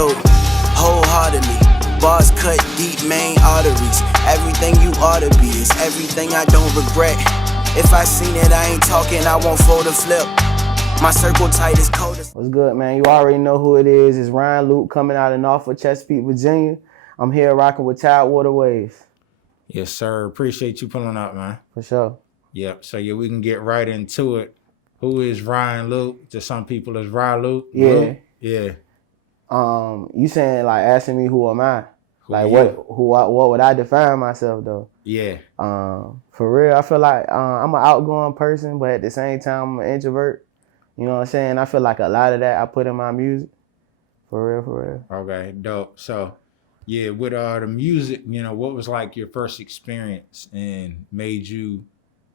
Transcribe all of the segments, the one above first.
low, wholeheartedly. Bars cut deep, main arteries. Everything you ought to be is everything I don't regret. If I seen it, I ain't talking, I won't fold a flip. My circle tight is coldest. What's good, man? You already know who it is. It's Ryan Luke coming out of Norfolk, Chesapeake, Virginia. I'm here rocking with Tidewater Waves. Yes, sir. Appreciate you pulling up, man. For sure. Yep. So yeah, we can get right into it. Who is Ryan Luke? To some people, it's Ryan Luke. Yeah. Luke? Yeah. You saying like asking me who am I? Like what would I define myself though? Yeah. For real, I feel like I'm an outgoing person, but at the same time I'm an introvert. You know what I'm saying? I feel like a lot of that I put in my music. For real. Okay, dope. So yeah, with the music, what was like your first experience and made you,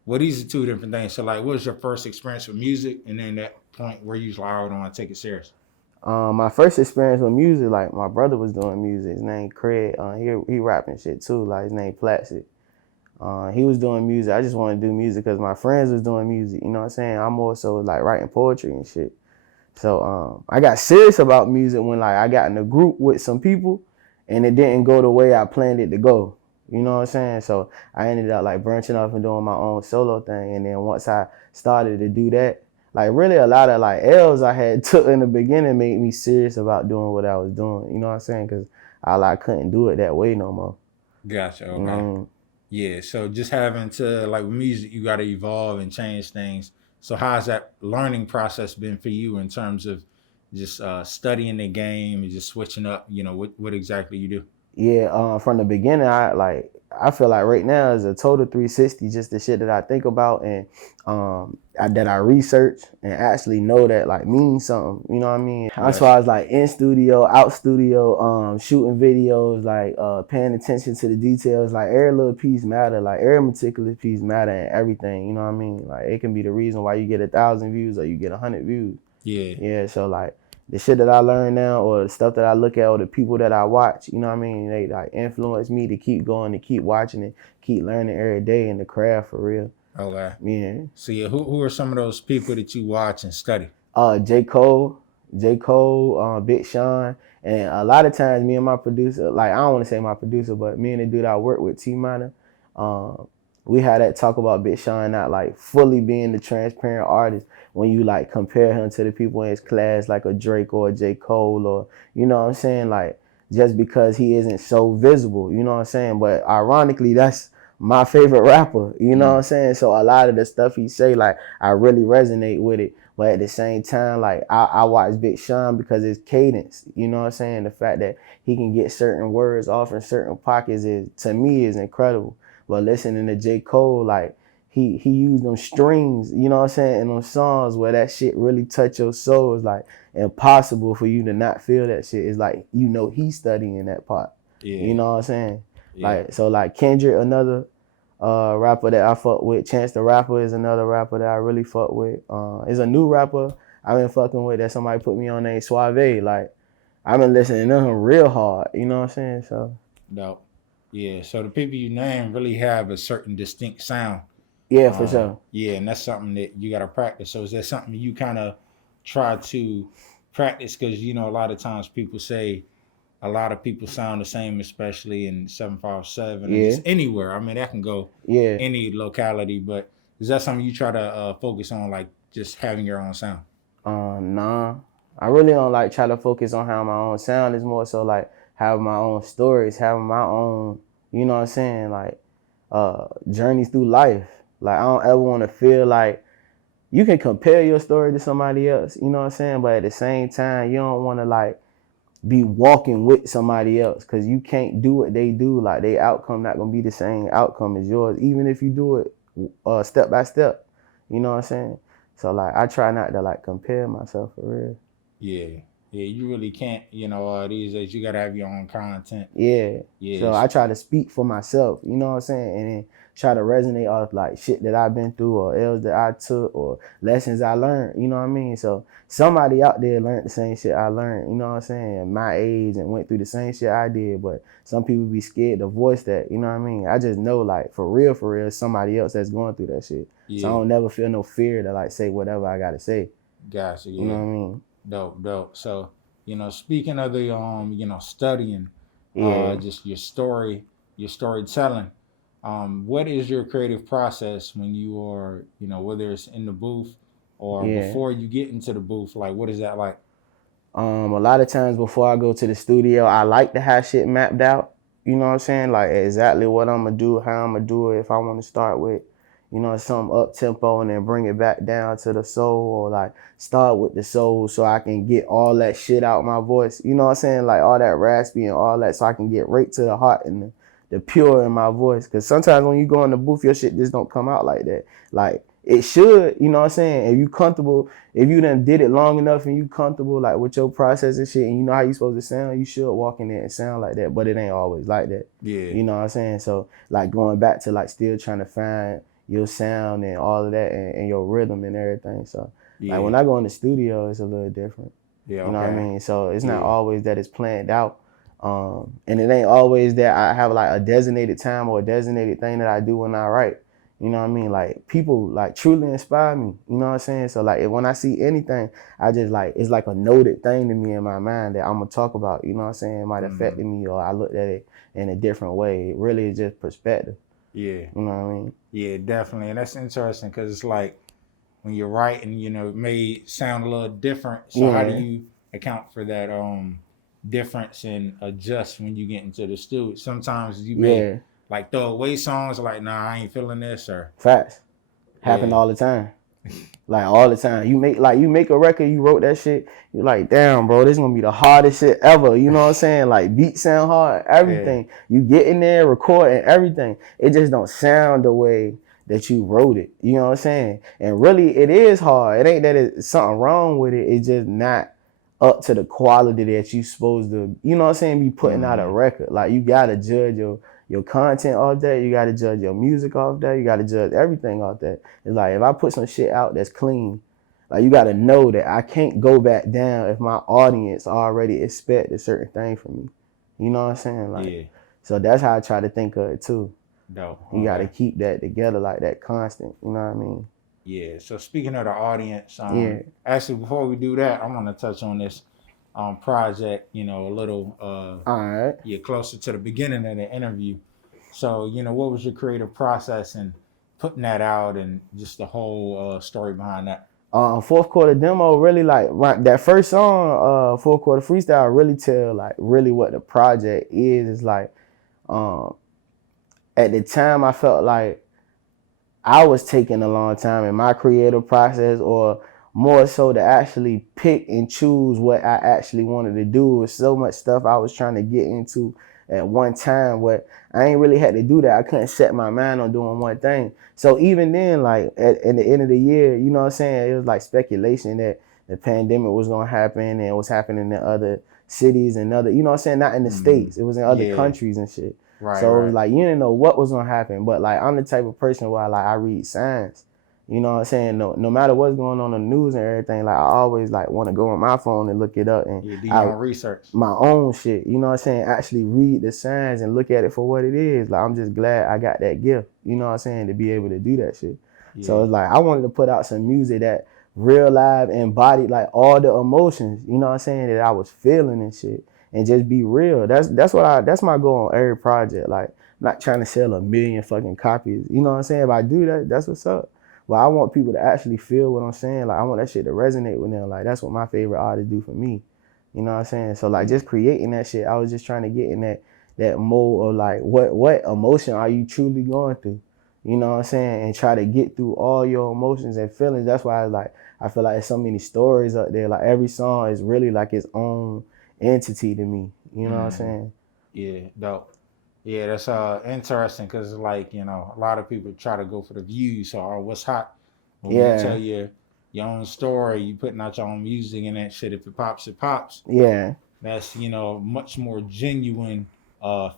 well, these are two different things. So like, what was your first experience with music, and then that point where you was like, I don't want to take it serious? My first experience with music, like my brother was doing music. His name Craig. He rapping shit too. Like his name Plastic. He was doing music. I just wanted to do music because my friends was doing music. You know what I'm saying? I'm also like writing poetry and shit. So I got serious about music when like I got in a group with some people and it didn't go the way I planned it to go. You know what I'm saying? So I ended up like branching off and doing my own solo thing. And then once I started to do that, like really a lot of like L's I had took in the beginning made me serious about doing what I was doing. You know what I'm saying? Because I couldn't do it that way no more. Gotcha. Okay. You know what I mean? Yeah. So just having to, like with music, you got to evolve and change things. So how's that learning process been for you in terms of just studying the game and just switching up, what exactly you do? Yeah, from the beginning, I feel like right now is a total 360, just the shit that I think about and that I research and actually know that like means something. You know what I mean? Yes. As far as like in studio, out studio, shooting videos, like paying attention to the details, like every little piece matter, like every meticulous piece matter and everything. You know what I mean? Like it can be the reason why you get 1,000 views or you get 100 views. Yeah. Yeah. So like, the shit that I learn now or the stuff that I look at or the people that I watch, you know what I mean? They like influence me to keep going, to keep watching it, keep learning every day in the craft for real. Okay. Yeah. So yeah, who are some of those people that you watch and study? J. Cole, Big Sean, and a lot of times me and my producer, like I don't want to say my producer, but me and the dude I work with, T-Minor, we had that talk about Big Sean not like fully being the transparent artist when you like compare him to the people in his class like a Drake or a J. Cole or, you know what I'm saying? Like just because he isn't so visible, you know what I'm saying? But ironically, that's my favorite rapper, you know what I'm saying? So a lot of the stuff he say, like I really resonate with it. But at the same time, like I watch Big Sean because his cadence, you know what I'm saying? The fact that he can get certain words off in certain pockets is, to me, is incredible. But listening to J. Cole, like he used them strings, you know what I'm saying, in them songs where that shit really touch your soul. It's like impossible for you to not feel that shit. It's like, he's studying that part. Yeah. You know what I'm saying? Yeah. Like so like Kendrick, another rapper that I fuck with. Chance the Rapper is another rapper that I really fuck with. Is a new rapper I've been fucking with that somebody put me on named Suave. Like I've been listening to him real hard, you know what I'm saying? So no. Yeah, so the people you name really have a certain distinct sound. Yeah, for sure. Yeah, and that's something that you got to practice. So is that something you kind of try to practice? Because, a lot of times people say a lot of people sound the same, especially in 757 and just anywhere. I mean, that can go any locality, but is that something you try to focus on, like just having your own sound? Nah, I really don't like try to focus on how my own sound is, more so like having my own stories, having my own, you know what I'm saying, like journeys through life. Like I don't ever want to feel like you can compare your story to somebody else, you know what I'm saying, but at the same time you don't want to like be walking with somebody else, because you can't do what they do. Like their outcome not gonna be the same outcome as yours, even if you do it step by step, you know what I'm saying. So like I try not to like compare myself for real. Yeah, you really can't, these days you gotta have your own content. Yeah. So I try to speak for myself, you know what I'm saying, and then try to resonate off like shit that I've been through or L's that I took or lessons I learned, you know what I mean? So somebody out there learned the same shit I learned, you know what I'm saying, at my age, and went through the same shit I did, but some people be scared to voice that, you know what I mean? I just know like for real, somebody else that's going through that shit. Yeah. So I don't never feel no fear to like say whatever I gotta say. Gotcha, yeah. You know what I mean? Dope. So Speaking of the studying, Yeah, just your storytelling. What is your creative process when you are, whether it's in the booth or yeah. before you get into the booth? Like, what is that like? A lot of times before I go to the studio, I like to have shit mapped out. You know what I'm saying? Like exactly what I'm gonna do, how I'm gonna do it. If I want to start with, some up tempo and then bring it back down to the soul, or like start with the soul so I can get all that shit out my voice. You know what I'm saying? Like all that raspy and all that, so I can get right to the heart and the pure in my voice. Cause sometimes when you go in the booth, your shit just don't come out like that. Like it should. You know what I'm saying? If you comfortable, if you done did it long enough and you comfortable like with your process and shit, and you know how you supposed to sound, you should walk in there and sound like that. But it ain't always like that. Yeah, You know what I'm saying? So like going back to like still trying to find your sound and all of that, and your rhythm and everything. So like yeah, when I go in the studio, it's a little different. yeah. You know what I Okay. mean? So it's not Yeah. always that it's planned out. And it ain't always that I have like a designated time or a designated thing that I do when I write. You know what I mean? Like people like truly inspire me. You know what I'm saying? So like when I see anything, I just like it's like a noted thing to me in my mind that I'm gonna talk about. You know what I'm saying? It might affect Hmm. me, or I looked at it in a different way. It really is just perspective. Yeah. You know what I mean? Yeah. Definitely, and that's interesting because it's like when you're writing, it may sound a little different. So how do Yeah, you account for that difference and adjust when you get into the studio? Sometimes you may yeah. like throw away songs like, nah, I ain't feeling this, or Facts happen yeah, all the time. Like all the time. You make a record, you wrote that shit, you're like, damn, bro, this is gonna be the hardest shit ever. You know what I'm saying? Like beats sound hard, yeah, everything. You get in there, record and everything. It just don't sound the way that you wrote it. You know what I'm saying? And really it is hard. It ain't that it's something wrong with it. It's just not up to the quality that you supposed to, you know what I'm saying, be putting out a mm-hmm. record. Like you gotta judge your content off that, you gotta judge your music off that, you gotta judge everything off that. It's like if I put some shit out that's clean, like you gotta know that I can't go back down if my audience already expect a certain thing from me. You know what I'm saying? Like, Yeah, so that's how I try to think of it too. dope. You gotta Okay, keep that together, like that constant. You know what I mean? yeah. So speaking of the audience, Yeah. actually before we do that, I want to touch on this project. A little All right. yeah, closer to the beginning of the interview. So, what was your creative process in putting that out and just the whole story behind that? Fourth quarter demo really like that first song, fourth quarter freestyle really tell like really what the project is. It's like um at the time I felt like I was taking a long time in my creative process, or more so to actually pick and choose what I actually wanted to do. With so much stuff I was trying to get into at one time, what I ain't really had to do that. I couldn't set my mind on doing one thing. So even then, like at the end of the year, you know what I'm saying? It was like speculation that the pandemic was gonna happen and it was happening in other cities and other, you know what I'm saying? Not in the Mm-hmm. States. It was in other Yeah, countries and shit. right, So it was right. like you didn't know what was gonna happen, but like I'm the type of person where like I read signs. You know what I'm saying? No matter what's going on in the news and everything, like I always like want to go on my phone and look it up, and Yeah, do your I own research. my own shit. You know what I'm saying? Actually read the signs and look at it for what it is. Like I'm just glad I got that gift. You know what I'm saying? To be able to do that shit. So Yeah, it's like I wanted to put out some music that real live embodied like all the emotions. You know what I'm saying? That I was feeling and shit, and just be real. That's my goal on every project. Like I'm not trying to sell a million fucking copies. You know what I'm saying? If I do that, that's what's up. But I want people to actually feel what I'm saying. Like I want that shit to resonate with them. Like that's what my favorite artists do for me. You know what I'm saying? So like yeah, just creating that shit, I was just trying to get in that mode of like what emotion are you truly going through? You know what I'm saying? And try to get through all your emotions and feelings. That's why I feel like there's so many stories up there. Like every song is really like its own entity to me. You know what I'm mm-hmm. saying? Yeah, dope. Yeah, that's interesting because like a lot of people try to go for the views or what's hot. But when you tell Yeah. your own story, you putting out your own music and that shit. If it pops, it pops. Yeah. That's much more genuine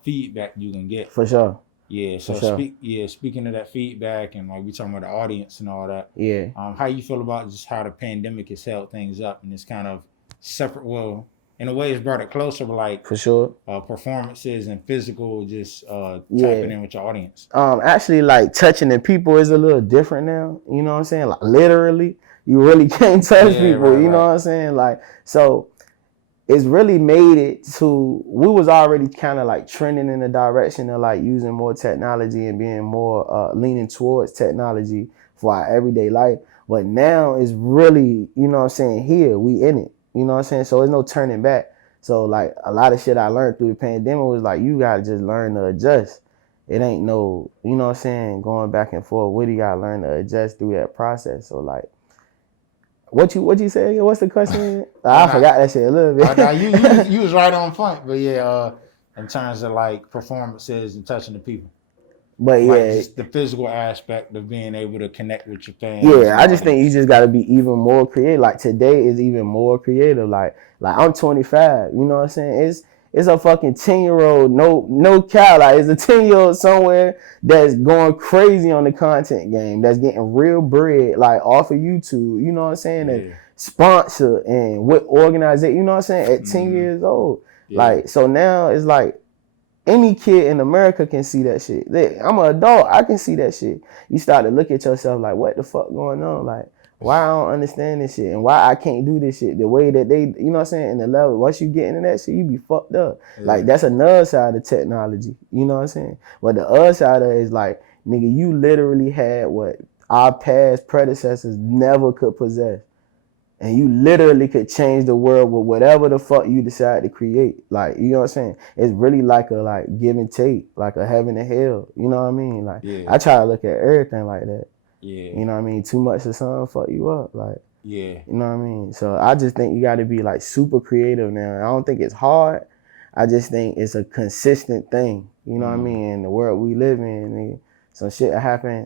feedback you can get. For sure. Yeah. For So sure. speaking of that feedback and like we talking about the audience and all that, Yeah. how you feel about just how the pandemic has held things up and it's kind of separate. Well, in a way, it's brought it closer, but like For sure. performances and physical, just tapping Yeah. in with your audience. Actually like touching the people is a little different now. You know what I'm saying? Like literally, you really can't touch Yeah. people. Right. You know Right. what I'm saying? Like so it's really made it to, we was already kind of like trending in the direction of like using more technology and being more leaning towards technology for our everyday life. But now it's really, you know what I'm saying, here, we in it. You know what I'm saying? So there's no turning back. So like a lot of shit I learned through the pandemic was like, you gotta just learn to adjust. It ain't no, you know what I'm saying, going back and forth. What do you gotta learn to adjust through that process? So like, what you say? What's the question? I forgot that shit a little bit. Nah, you was right on point, but yeah, in terms of like performances and touching the people, But like yeah, just the physical aspect of being able to connect with your fans. yeah, and I just think you audience. just gotta be even more creative. Like today is even more creative. Like I'm 25. You know what I'm saying? It's a fucking 10-year-old. No cow. Like it's a 10-year-old somewhere that's going crazy on the content game. That's getting real bread like off of YouTube. You know what I'm saying? And Yeah, sponsor and what organization. You know what I'm saying? At 10 years old. yeah, Like so now it's like any kid in America can see that shit. I'm an adult. I can see that shit. You start to look at yourself like, what the fuck going on? Like, why I don't understand this shit and why I can't do this shit the way that they, you know what I'm saying, in the level. Once you get into that shit, you be fucked up. yeah. Like, that's another side of technology. You know what I'm saying? But the other side of it is like, nigga, you literally had what our past predecessors never could possess. And you literally could change the world with whatever the fuck you decide to create. Like, you know what I'm saying? It's really like a like give and take, like a heaven and hell. You know what I mean? Like Yeah. I try to look at everything like that. Yeah. You know what I mean? Too much of something fuck you up. Like, Yeah. you know what I mean? So I just think you gotta be like super creative now. I don't think it's hard. I just think it's a consistent thing. You know what I mean? In the world we live in, nigga, some shit happened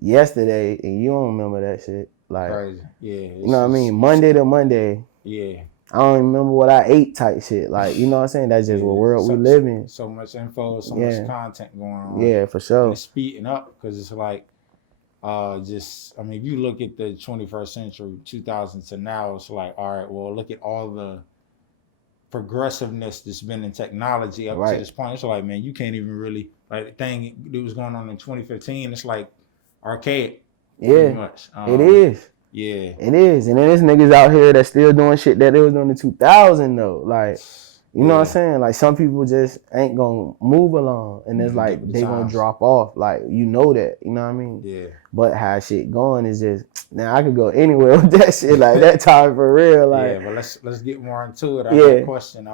yesterday and you don't remember that shit. Like, crazy. Yeah. you know what I mean? Monday to Monday. Yeah. I don't even remember what I ate type shit. Like, you know what I'm saying? That's just what world we live in. So much info, so Yeah. much content going on. Yeah, for And sure. it's speeding up because it's like, just, I mean, if you look at the 21st century, 2000 to now, it's like, all right, well, look at all the progressiveness that's been in technology up Right. to this point. It's like, man, you can't even really, like the thing that was going on in 2015, it's like archaic. Pretty Yeah, much. it is. Yeah. It is. And then there's niggas out here that's still doing shit that they was doing in 2000 though. Like, you know what I'm saying? Like some people just ain't gonna move along, and it's like they gonna drop off. Like you know that, you know what I mean? Yeah. But how shit going is just now I could go anywhere with that shit. Like that time for real. Like yeah, but let's get more into it. I got a question.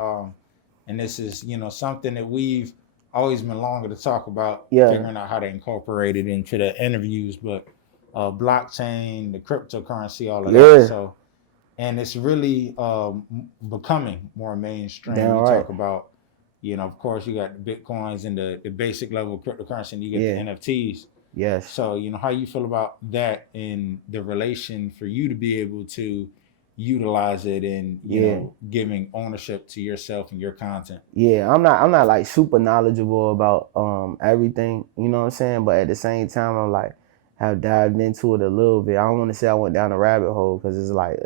And this is, something that we've always been longer to talk about, figuring out how to incorporate it into the interviews, but blockchain, the cryptocurrency, all of that. So, and it's really becoming more mainstream. Damn we right. talk about, of course, you got the Bitcoins and the basic level of cryptocurrency, and you get the NFTs. Yes. So, how you feel about that and the relation for you to be able to utilize it and, giving ownership to yourself and your content? Yeah, I'm not like super knowledgeable about everything, you know what I'm saying? But at the same time, I'm like, have dived into it a little bit. I don't want to say I went down a rabbit hole because it's like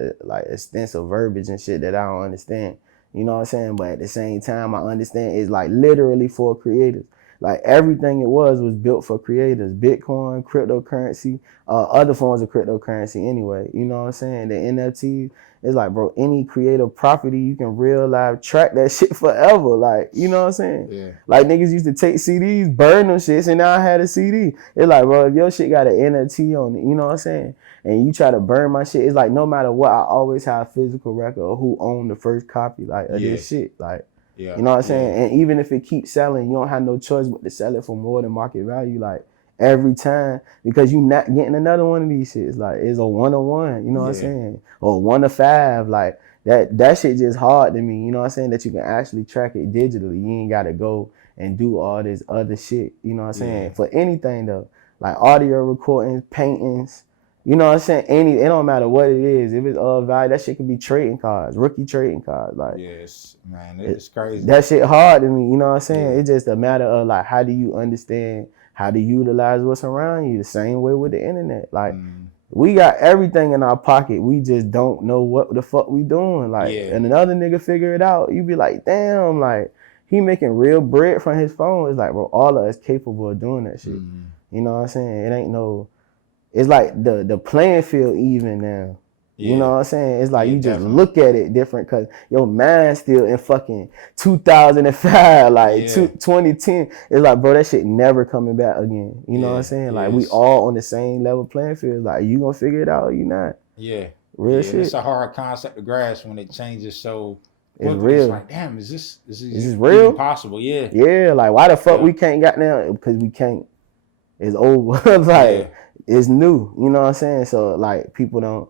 extensive verbiage and shit that I don't understand. You know what I'm saying? But at the same time, I understand it's like literally for creators. Like everything it was built for creators. Bitcoin, cryptocurrency, other forms of cryptocurrency anyway. You know what I'm saying? The NFT, it's like, bro, any creative property you can real life track that shit forever. Like, you know what I'm saying? Yeah. Like niggas used to take CDs, burn them shits, and now I had a CD. It's like, bro, if your shit got an NFT on it, you know what I'm saying? And you try to burn my shit, it's like no matter what, I always have a physical record of who owned the first copy, like of this shit. Like, you know what I'm saying? And even if it keeps selling, you don't have no choice but to sell it for more than market value, like every time, because you not getting another one of these shits. Like it's a 1-on-1, you know what I'm saying? Or 1-to-5, like that shit just hard to me, you know what I'm saying? That you can actually track it digitally. You ain't gotta go and do all this other shit, you know what I'm saying? For anything though, like audio recordings, paintings, you know what I'm saying? It don't matter what it is. If it's value, that shit could be trading cards, rookie trading cards. Like, yes, man, it's crazy. That shit hard to me, you know what I'm saying? It's just a matter of like, how do you understand how to utilize what's around you? The same way with the internet. Like, we got everything in our pocket. We just don't know what the fuck we doing. Like, and another nigga figure it out. You be like, damn, like he making real bread from his phone. It's like, bro, all of us capable of doing that shit. You know what I'm saying? It ain't no. It's like the playing field even now. You know Yeah. what I'm saying? It's like Yeah, you just definitely. look at it different because your mind still in fucking 2005, like Yeah. 2010. It's like, bro, that shit never coming back again. You know what I'm Yeah. saying? Like we Yes. all on the same level playing field. Like you gonna figure it out or you not. Yeah. Real Yeah. And it's shit. a hard concept to grasp when it changes so It's quickly. It's real. like, damn, is Is this this even real? possible? Yeah. Yeah. Like why the fuck Yeah. we can't got now? Because we can't. It's over. Yeah. Like it's new. You know what I'm saying? So like people don't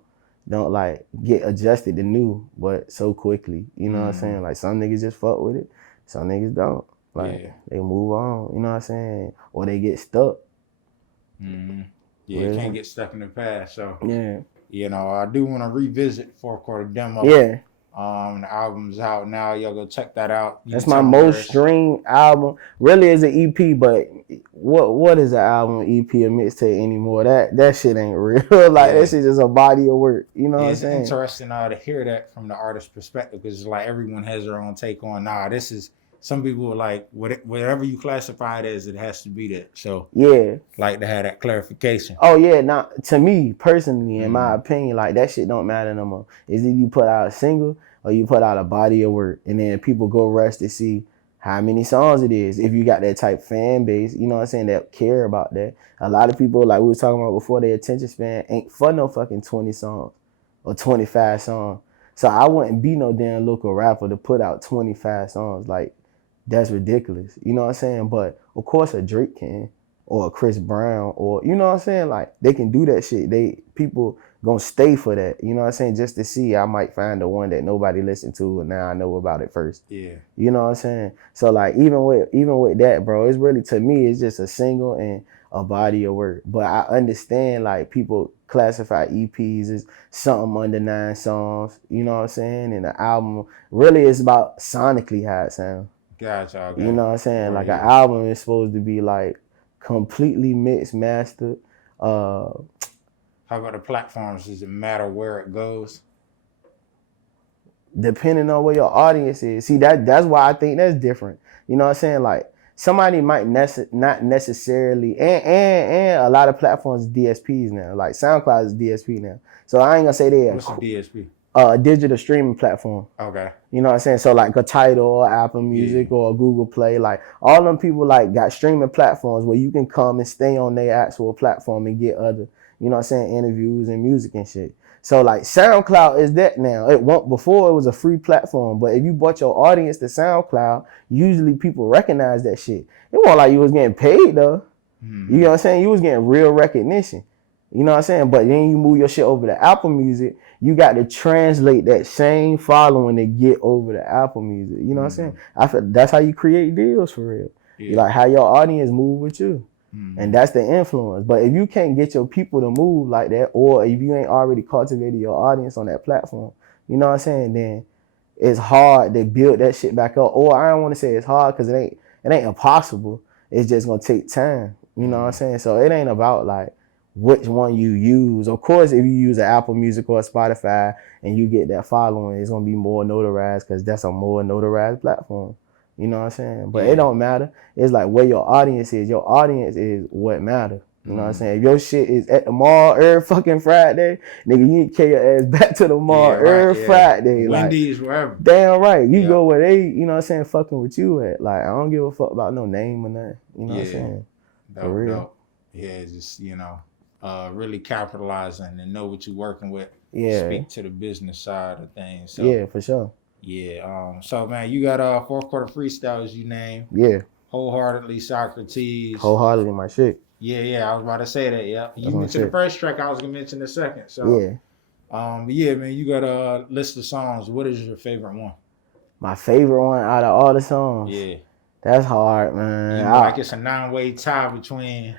like get adjusted to new, but so quickly. You know what I'm Mm. saying? Like some niggas just fuck with it, some niggas don't. Like Yeah. they move on. You know what I'm saying? Or they get stuck. Mm. Yeah. You can't Real. get stuck in the past. So, Yeah. I do want to revisit fourth quarter demo. Yeah. The album's out now. Y'all go check that out. You can That's my tell me where most it's. streamed album. Really is an EP, but what is an album, EP, or mixtape anymore? That shit ain't real. Like that Yeah. shit just a body of work. You know what Yeah, I'm it's saying? interesting to hear that from the artist's perspective because it's like everyone has their own take on. Nah, this is some people are like whatever you classify it as, it has to be that. So, Yeah. like to have that clarification. Oh yeah, now to me personally, in my Mm. opinion, like that shit don't matter no more. Is if you put out a single or you put out a body of work, and then people go rush to see how many songs it is. If you got that type fan base, you know what I'm saying, that care about that. A lot of people, like we was talking about before, their attention span ain't for no fucking 20 songs or 25 songs. So I wouldn't be no damn local rapper to put out 25 songs. Like that's ridiculous. You know what I'm saying? But of course a Drake can or a Chris Brown or you know what I'm saying? Like they can do that shit. People gonna stay for that. You know what I'm saying? Just to see I might find the one that nobody listened to and now I know about it first. Yeah. You know what I'm saying? So like even with that, bro, it's really to me it's just a single and a body of work. But I understand like people classify EPs as something under 9 songs, you know what I'm saying? And the album really is about sonically how it sounds. Gotcha. You Okay. know what I'm saying? Or Like an yeah. album is supposed to be like completely mixed, mastered. Uh, How about the platforms? Does it matter where it goes? Depending on where your audience is. See that's why I think that's different. You know what I'm saying? Like somebody might not necessarily and a lot of platforms is DSPs now. Like SoundCloud is DSP now. So I ain't gonna say they're What's a DSP? a digital streaming platform. Okay. You know what I'm saying? So like a Tidal or Apple Music Yeah. or Google Play, like all them people like got streaming platforms where you can come and stay on their actual platform and get other, you know what I'm saying, interviews and music and shit. So like SoundCloud is that now. It won't before it was a free platform, but if you brought your audience to SoundCloud, usually people recognize that shit. It wasn't like you was getting paid though. Mm-hmm. You know what I'm saying? You was getting real recognition. You know what I'm saying? But then you move your shit over to Apple Music, you got to translate that same following to get over to Apple Music. You know what I'm saying? I feel that's how you create deals for real. Yeah. You like how your audience move with you. Mm-hmm. And that's the influence. But if you can't get your people to move like that, or if you ain't already cultivated your audience on that platform, you know what I'm saying, then it's hard to build that shit back up. Or I don't want to say it's hard because it ain't impossible. It's just gonna take time. You know what I'm saying? So it ain't about like which one you use. Of course, if you use an Apple Music or a Spotify and you get that following, it's gonna be more notarized because that's a more notarized platform. You know what I'm saying? But it don't matter. It's like where your audience is. Your audience is what matters. You know what I'm saying? If your shit is at the mall every fucking Friday, nigga, you need to carry your ass back to the mall every Friday. Wendy's, like, wherever. damn right. You go where they, you know what I'm saying, fucking with you at. Like, I don't give a fuck about no name or nothing. You know what I'm saying? For real. Dope. Yeah, just, really capitalizing and know what you're working with. Yeah. Speak to the business side of things. So, yeah, for sure. Yeah. So man, you got fourth quarter freestyle as you name. Yeah. Wholeheartedly Socrates. Wholeheartedly my shit. Yeah. I was about to say that. Yeah. You mentioned the first track. I was gonna mention the second. So yeah. But yeah, man, you got a list of songs. What is your favorite one? My favorite one out of all the songs. Yeah. That's hard, man. Like it's a 9-way tie between.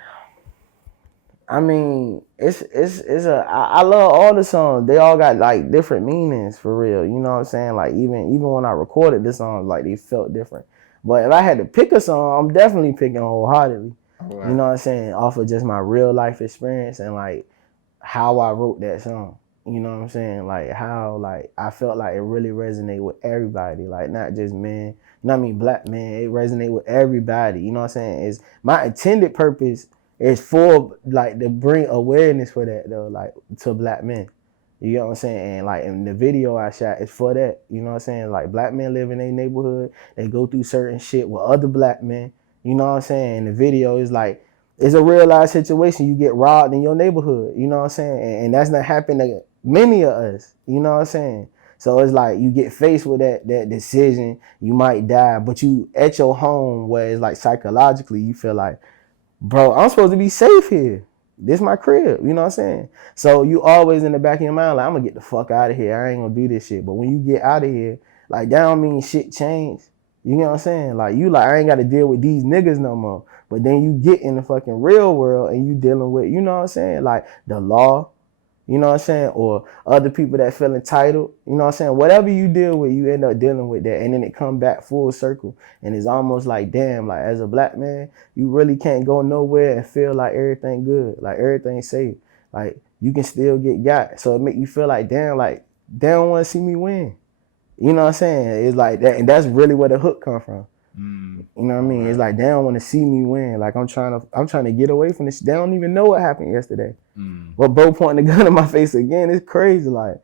I mean, I love all the songs. They all got like different meanings for real. You know what I'm saying? Like even when I recorded the songs, like they felt different. But if I had to pick a song, I'm definitely picking Wholeheartedly. Right. You know what I'm saying? Off of just my real life experience and like how I wrote that song. You know what I'm saying? Like how like I felt like it really resonated with everybody. Like not just men, black men. It resonated with everybody. You know what I'm saying? It's my intended purpose is for like to bring awareness for that though, like to black men. You know what I'm saying? And like in the video I shot, it's for that. You know what I'm saying? Like black men live in their neighborhood, they go through certain shit with other black men. You know what I'm saying? And the video is like, it's a real life situation. You get robbed in your neighborhood. You know what I'm saying? And that's not happening to many of us. You know what I'm saying? So it's like you get faced with that decision. You might die, but you at your home where it's like psychologically you feel like, bro, I'm supposed to be safe here. This my crib, you know what I'm saying? So you always in the back of your mind, like, I'm gonna get the fuck out of here. I ain't gonna do this shit. But when you get out of here, like that don't mean shit change. You know what I'm saying? Like you like, I ain't gotta deal with these niggas no more. But then you get in the fucking real world and you dealing with, you know what I'm saying? Like the law, you know what I'm saying? Or other people that feel entitled. You know what I'm saying? Whatever you deal with, you end up dealing with that. And then it come back full circle. And it's almost like, damn, like as a black man, you really can't go nowhere and feel like everything good. Like everything safe. Like you can still get got. So it make you feel like, damn, like they don't want to see me win. You know what I'm saying? It's like that. And that's really where the hook come from. You know what I mean? It's like they don't want to see me win. Like I'm trying to get away from this. They don't even know what happened yesterday. But bro pointing the gun in my face again, it's crazy. Like,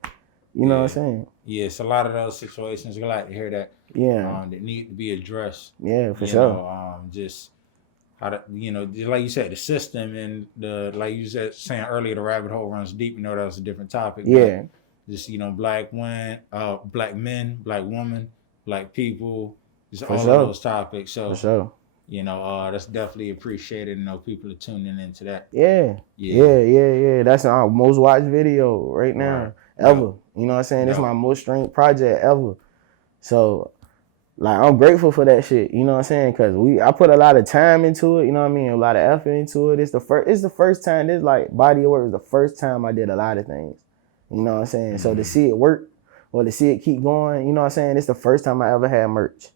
you know what I'm saying? Yeah, it's a lot of those situations. You like to hear that. Yeah. That need to be addressed. Yeah, for sure. Just how to, just like you said, the system and the, like you said, saying earlier, the rabbit hole runs deep. You know, that was a different topic. Yeah. Just black men, black men, black women, black people. Just For all sure. of those topics. So For sure. That's definitely appreciated. People are tuning into that. Yeah. That's our most watched video right now, ever. You know what I'm saying? It's my most streamed project ever. So, like, I'm grateful for that shit. You know what I'm saying? Because I put a lot of time into it. You know what I mean? A lot of effort into it. It's the first time. This like body of work is the first time I did a lot of things. You know what I'm saying? So to see it work or to see it keep going, you know what I'm saying? It's the first time I ever had merch.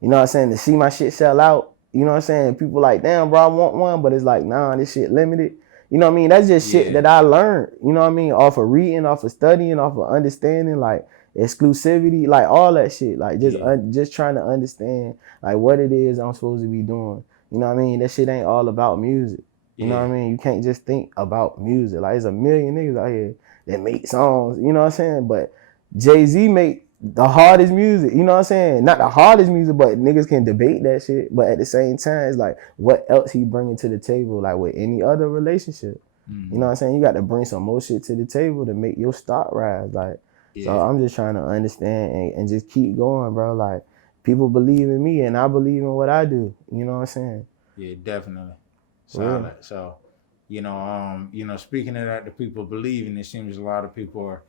You know what I'm saying? To see my shit sell out, you know what I'm saying? People like, damn, bro, I want one, but it's like, nah, this shit limited. You know what I mean? That's just shit that I learned, you know what I mean? Off of reading, off of studying, off of understanding, like exclusivity, like all that shit. Like just trying to understand like what it is I'm supposed to be doing. You know what I mean? That shit ain't all about music. You know what I mean? You can't just think about music. Like there's a million niggas out here that make songs, you know what I'm saying? But Jay-Z make the hardest music, you know what I'm saying? Not the hardest music, but niggas can debate that shit. But at the same time, it's like, what else he bringing to the table, like with any other relationship? You know what I'm saying? You got to bring some more shit to the table to make your stock rise. Like, so I'm just trying to understand and just keep going, bro. Like, people believe in me and I believe in what I do. You know what I'm saying? Yeah, definitely. Solid. So, speaking of that, the people believing, it seems a lot of people are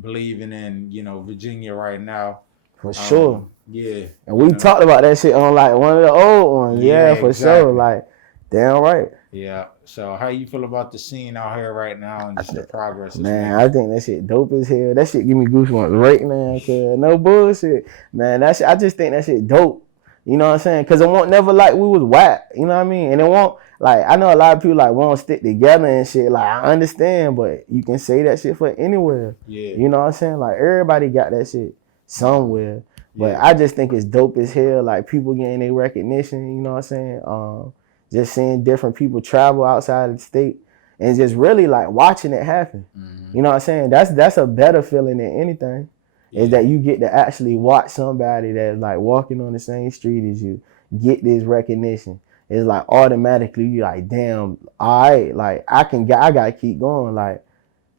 believing in, Virginia right now. For sure. Yeah. And we talked about that shit on like one of the old ones. Yeah, for sure. Like, damn right. Yeah. So how you feel about the scene out here right now and just the progress? Man, I think that shit dope as hell. That shit give me goosebumps right now. Cause no bullshit. Man, I just think that shit dope. You know what I'm saying? Cause it won't never like we was whack. You know what I mean? And it won't, like, I know a lot of people like won't stick together and shit. Like, I understand, but you can say that shit for anywhere. Yeah. You know what I'm saying? Like, everybody got that shit somewhere. But I just think it's dope as hell. Like, people getting their recognition, you know what I'm saying? Just seeing different people travel outside of the state and just really like watching it happen. You know what I'm saying? That's a better feeling than anything. Is that you get to actually watch somebody that's like walking on the same street as you get this recognition. It's like automatically you like, damn, all right, like I gotta keep going. Like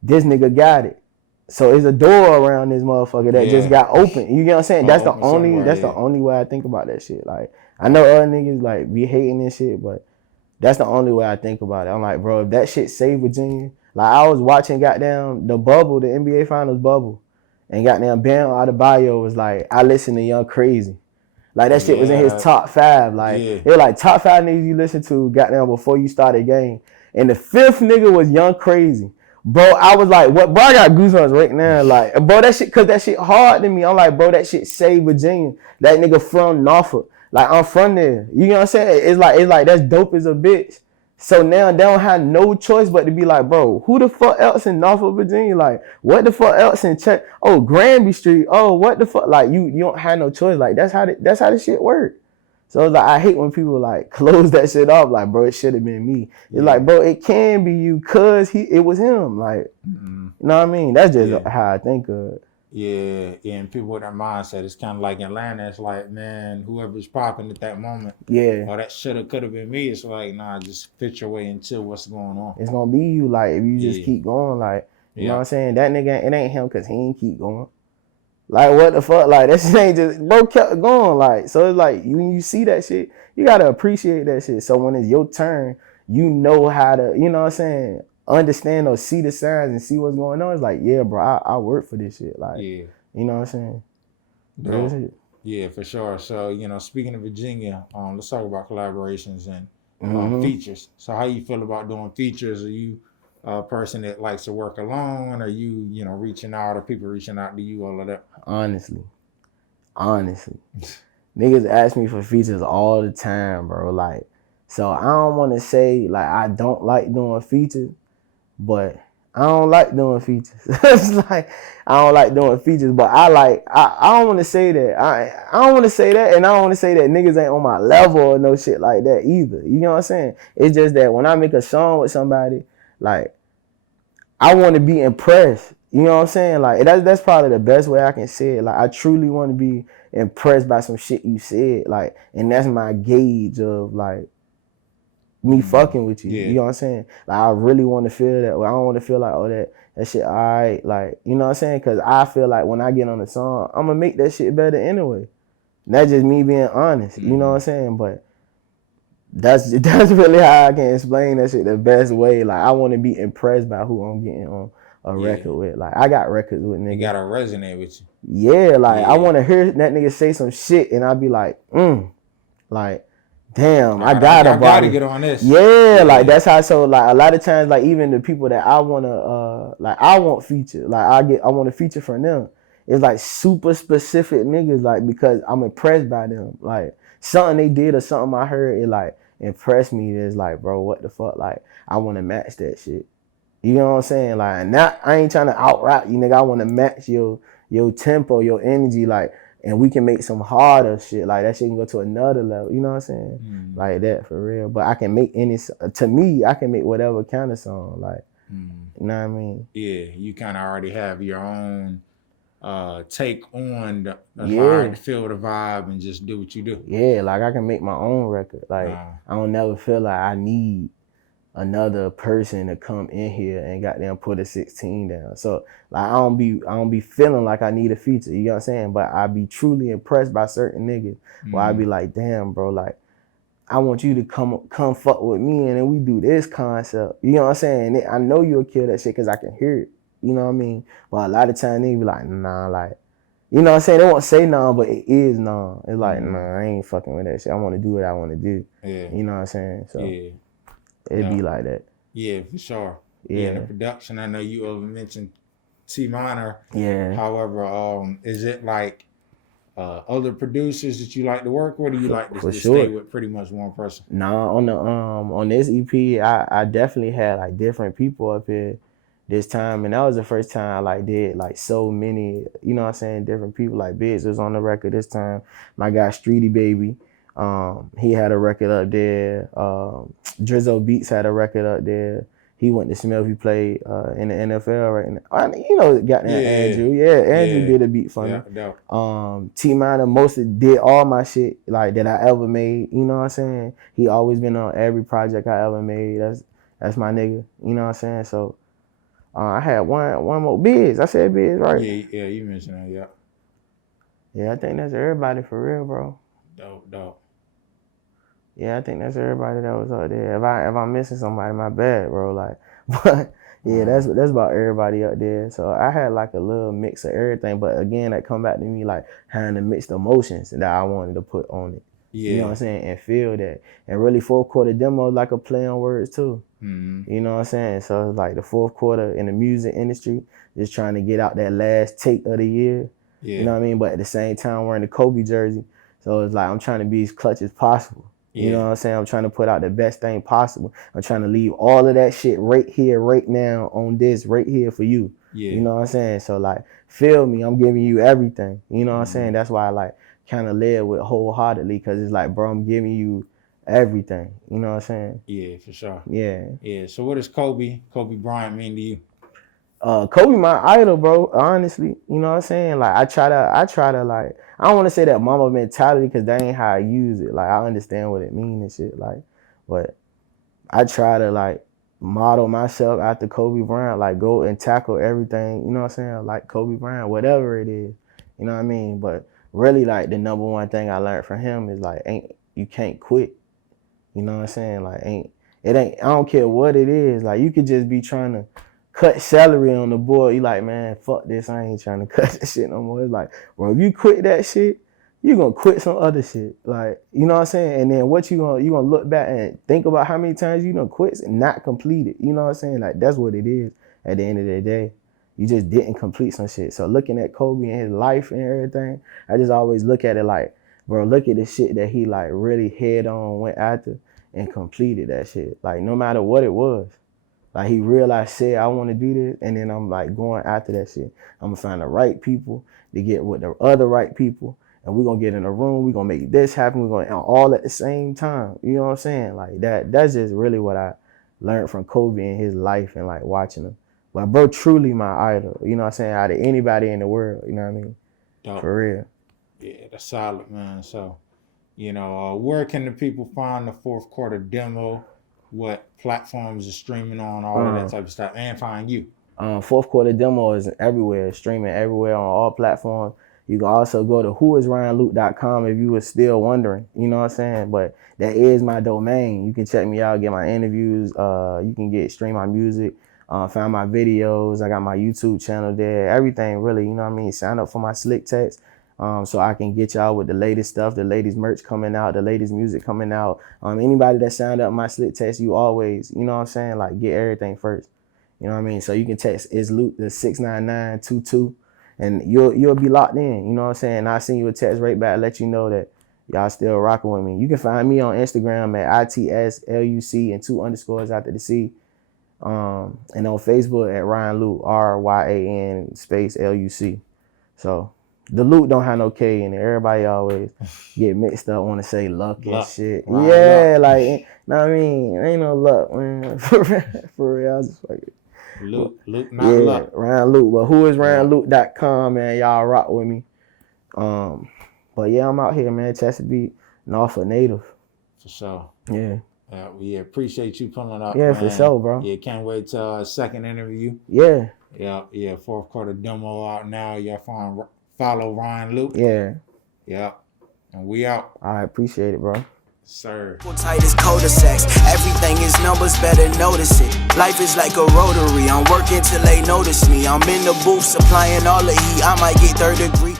this nigga got it. So it's a door around this motherfucker that just got open. You get what I'm saying? That's the only way I think about that shit. Like I know other niggas like be hating this shit, but that's the only way I think about it. I'm like, bro, if that shit saved Virginia, like I was watching goddamn the bubble, the NBA Finals bubble, and goddamn Bam Adebayo was like, I listen to Young Crazy. Like that shit was in his top 5. Like it was like top 5 niggas you listen to goddamn before you start a game. And the 5th nigga was Young Crazy. Bro, I was like, what? Bro, I got goosebumps right now. Like, bro, that shit, cause that shit hard to me. I'm like, bro, that shit saved Virginia. That nigga from Norfolk. Like, I'm from there. You know what I'm saying? It's like that's dope as a bitch. So now they don't have no choice but to be like, bro, who the fuck else in Norfolk, Virginia? Like, what the fuck else in Granby Street? Oh, what the fuck? Like, you don't have no choice. Like, that's how the shit work. So it's like I hate when people like close that shit off. Like, bro, it should have been me. It's like, bro, it can be you, cause it was him. Like, you know what I mean? That's just how I think of it. Yeah, and people with that mindset, it's kind of like Atlanta. It's like, man, whoever's popping at that moment, Yeah, or that shoulda, coulda been me. It's like, nah, just fit your way into what's going on. it's gonna be you. Like, if you just Yeah, keep going, like, you know what yeah, I'm saying? That nigga, it ain't him, cause he ain't keep going. Like, what the fuck? Like, that shit ain't just, bro kept going. Like, so it's like, when you see that shit, you gotta appreciate that shit. So when it's your turn, you know how to, you know what I'm saying, understand or see the signs and see what's going on. It's like, yeah, bro, I work for this shit. Like, yeah. you know what I'm saying? Real Dope. shit. Yeah, for sure. So, speaking of Virginia, let's talk about collaborations and Mm-hmm. features. So, how you feel about doing features? Are you a person that likes to work alone? Are you, reaching out, or people reaching out to you? All of that. Honestly. Niggas ask me for features all the time, bro. Like, so I don't want to say, like, I don't like doing features, but I don't like doing features. It's like I don't like doing features, but I don't want to say that. I don't want to say that, and I don't want to say that niggas ain't on my level or no shit like that either. You know what I'm saying? It's just that when I make a song with somebody, like I want to be impressed. You know what I'm saying? Like that's probably the best way I can say it. Like I truly want to be impressed by some shit you said. Like, and that's my gauge of like me fucking with you. You Yeah. know what I'm saying? Like I really want to feel that. I don't want to feel like, oh, that shit all right. Like, you know what I'm saying? Cause I feel like when I get on the song, I'm gonna make that shit better anyway. And that's just me being honest. You know what I'm saying? But that's really how I can explain that shit the best way. Like I want to be impressed by who I'm getting on a Yeah. record with. Like I got records with It niggas. gotta resonate with you. Yeah, like I Yeah. want to hear that nigga say some shit, and I be like, like, damn, All I right, got a I gotta body. get on this. Yeah, like Yeah. that's how. So like a lot of times, like even the people that I wanna, like I want feature. Like I want a feature from them. It's like super specific niggas, like because I'm impressed by them. Like something they did or something I heard, it like impressed me. It's like, bro, what the fuck? Like I want to match that shit. You know what I'm saying? Like, not I ain't trying to out rap you, nigga. I want to match your tempo, your energy, like, and we can make some harder shit. Like that shit can go to another level. You know what I'm saying? Like that for real. But I can make any. To me, I can make whatever kind of song. Like, you know what I mean? Yeah. You kind of already have your own take on how Yeah, to feel the vibe and just do what you do. yeah. Like I can make my own record. Like Uh, I don't never feel like I need another person to come in here and goddamn put a 16 down. So like I don't be feeling like I need a feature, you know what I'm saying? But I be truly impressed by certain niggas where I be like, damn, bro, like I want you to come fuck with me and then we do this concept. You know what I'm saying? And I know you'll kill that shit because I can hear it. You know what I mean? But a lot of times niggas be like, nah, like, you know what I'm saying? They won't say nah, but it is nah. It's like, nah, I ain't fucking with that shit. I want to do what I want to do. yeah. You know what I'm saying? So Yeah. it be like that. Yeah, for sure. Yeah, and the Yeah. production, I know you mentioned T Minor. Yeah. However, is it like other producers that you like to work with, or you like For to stay sure. with pretty much one person? Nah, on this EP, I definitely had like different people up here this time, and that was the first time I like did like so many, you know what I'm saying, different people. Like Biggs was on the record this time. My guy Streety Baby, he had a record up there. Drizzo Beats had a record up there. He went to Smell. He played in the NFL right now. You know, goddamn Yeah, Andrew. Yeah, Andrew yeah, did a beat for yeah, me. no. T Minor mostly did all my shit like that I ever made. You know what I'm saying? He always been on every project I ever made. That's my nigga. You know what I'm saying? So I had one more Biz. I said Biz, right? Yeah, you mentioned that, yeah. Yeah, I think that's everybody for real, bro. Dope. Yeah, I think that's everybody that was up there. If I'm missing somebody, my bad, bro. Like, but yeah, that's about everybody up there. So I had like a little mix of everything. But again, that come back to me like having the mixed emotions that I wanted to put on it. You know what Yeah. I'm saying? And feel that. And really fourth quarter demo like a play on words too. Mm-hmm. You know what I'm saying? So it's like the fourth quarter in the music industry, just trying to get out that last take of the year. Yeah. You know what I mean? But at the same time wearing the Kobe jersey. So it's like I'm trying to be as clutch as possible. You know what I'm saying? I'm trying to put out the best thing possible. I'm trying to leave all of that shit right here, right now, on this, right here for you. Yeah. You know what I'm saying? So like, feel me, I'm giving you everything. You know what I'm saying? That's why I like kind of live with wholeheartedly, because it's like, bro, I'm giving you everything. You know what I'm saying? Yeah, for sure. Yeah. Yeah. So what does Kobe Bryant mean to you? Kobe my idol, bro. Honestly, you know what I'm saying? Like I try to like, I don't want to say that mama mentality, because that ain't how I use it. Like I understand what it means and shit. Like, but I try to like model myself after Kobe Bryant. Like go and tackle everything. You know what I'm saying? Like Kobe Bryant, whatever it is. You know what I mean? But really, like the number one thing I learned from him is like, you can't quit. You know what I'm saying? Like I don't care what it is. Like you could just be trying to cut celery on the board. You like, man, fuck this. I ain't trying to cut this shit no more. It's like, bro, if you quit that shit, you gonna quit some other shit. Like, you know what I'm saying? And then what you gonna look back and think about how many times you done quit and not complete it. You know what I'm saying? Like that's what it is at the end of the day. You just didn't complete some shit. So looking at Kobe and his life and everything, I just always look at it like, bro, look at the shit that he like really head on went after and completed that shit. Like no matter what it was. Like he realized, shit, I want to do this, and then I'm like going after that shit. I'm gonna find the right people to get with the other right people, and we're gonna get in a room, we're gonna make this happen, we're gonna all at the same time. You know what I'm saying? Like that's just really what I learned from Kobe and his life and like watching him. But bro, truly my idol. You know what I'm saying? Out of anybody in the world, you know what I mean? Dope. For real. Yeah, that's solid, man. So, where can the people find the fourth quarter demo? What platforms are streaming on, all of that type of stuff, and find you? Fourth quarter demo is everywhere, streaming everywhere on all platforms. You can also go to whoisryanluke.com if you were still wondering, you know what I'm saying? But that is my domain. You can check me out, get my interviews, you can stream my music, find my videos. I got my YouTube channel there, everything really, you know what I mean? Sign up for my slick text. So I can get y'all with the latest stuff, the latest merch coming out, the latest music coming out. Anybody that signed up my slick text, you always, you know what I'm saying, like get everything first. You know what I mean? So you can text is Luke the 69922 and you'll be locked in. You know what I'm saying? I'll send you a text right back, let you know that y'all still rocking with me. You can find me on Instagram at ITSLUC and 2 underscores after the C. And on Facebook at Ryan Luke, RYAN space LUC. So the Luke don't have no K in it. Everybody always get mixed up, want to say luck and shit. Ryan yeah, luck. Like, you know what I mean? Ain't no luck, man. For real, I was just like, Luke, not luck. Ryan Luke. But whoisryanluke.com, man. Y'all rock with me. But yeah, I'm out here, man. Chesapeake, Norfolk native. For sure. Yeah. We appreciate you pulling up. Yeah, man. For sure, bro. Yeah, can't wait till our second interview. Yeah. Yeah. Fourth quarter demo out now. Y'all follow Ryan Luke. Yeah. Yeah. And we out. I appreciate it, bro. Sir. Tight as cul-de-sacs. Everything is numbers, better notice it. Life is like a rotary. I'm working till they notice me. I'm in the booth supplying all the heat. I might get third degree.